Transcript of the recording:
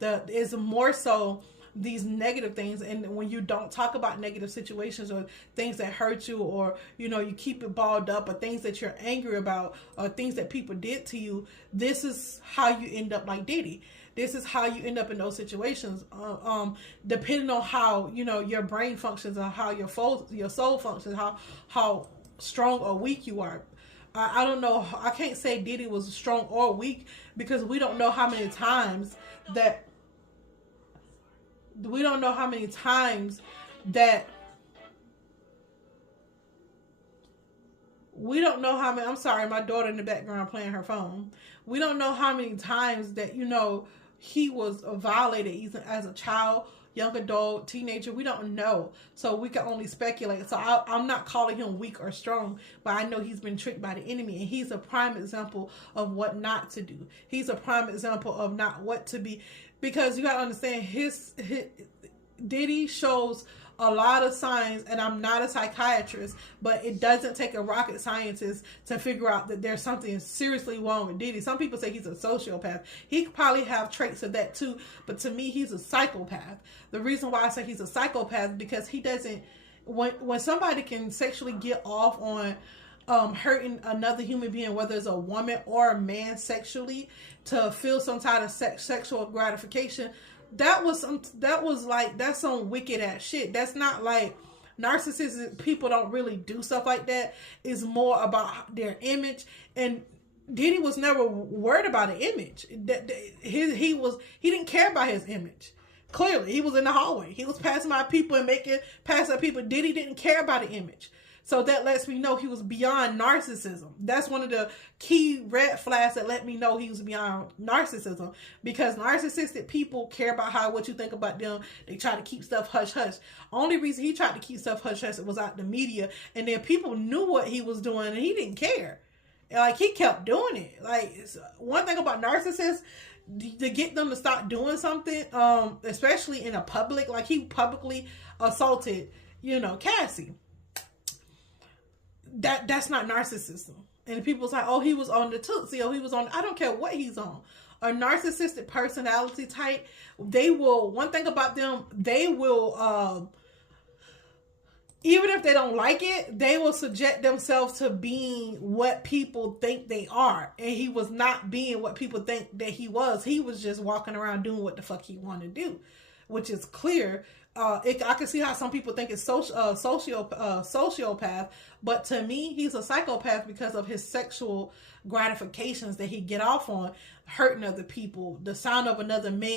is more so these negative things. And when you don't talk about negative situations or things that hurt you, or you keep it balled up, or things that you're angry about, or things that people did to you, this is how you end up like Diddy. This is how you end up in those situations, depending on how your brain functions, and how your soul functions, how strong or weak you are. I don't know. I can't say Diddy was strong or weak, because we don't know how many times that I'm sorry, my daughter in the background playing her phone. We don't know how many times that he was violated, even as a child, young adult, teenager. We don't know, so we can only speculate. So I'm not calling him weak or strong, but I know he's been tricked by the enemy, and he's a prime example of what not to do. He's a prime example of not what to be, because you gotta understand, his Diddy shows a lot of signs, and I'm not a psychiatrist, but it doesn't take a rocket scientist to figure out that there's something seriously wrong with Diddy. Some people say he's a sociopath. He could probably have traits of that too, but to me, he's a psychopath. The reason why I say he's a psychopath, because he doesn't, when somebody can sexually get off on hurting another human being, whether it's a woman or a man, sexually, to feel some type of sexual gratification, that's some wicked ass shit. That's not like narcissistic people don't really do stuff like that. It's more about their image, and Diddy was never worried about an image. He didn't care about his image. Clearly, he was in the hallway. He was passing by people and making pass up people. Diddy didn't care about an image. So that lets me know he was beyond narcissism. That's one of the key red flags that let me know he was beyond narcissism. Because narcissistic people care about what you think about them. They try to keep stuff hush-hush. Only reason he tried to keep stuff hush-hush was out the media. And then people knew what he was doing, and he didn't care. Like, he kept doing it. Like, one thing about narcissists, to get them to stop doing something, especially in a public, like he publicly assaulted, Cassie. That's not narcissism. And people's like, oh, he was on the Tootsie, or he was on, I don't care what he's on. A narcissistic personality type, one thing about them, they will, even if they don't like it, they will subject themselves to being what people think they are. And he was not being what people think that he was. He was just walking around doing what the fuck he wanted to do, which is clear. I can see how some people think it's sociopath, but to me, he's a psychopath because of his sexual gratifications that he get off on, hurting other people, the sound of another man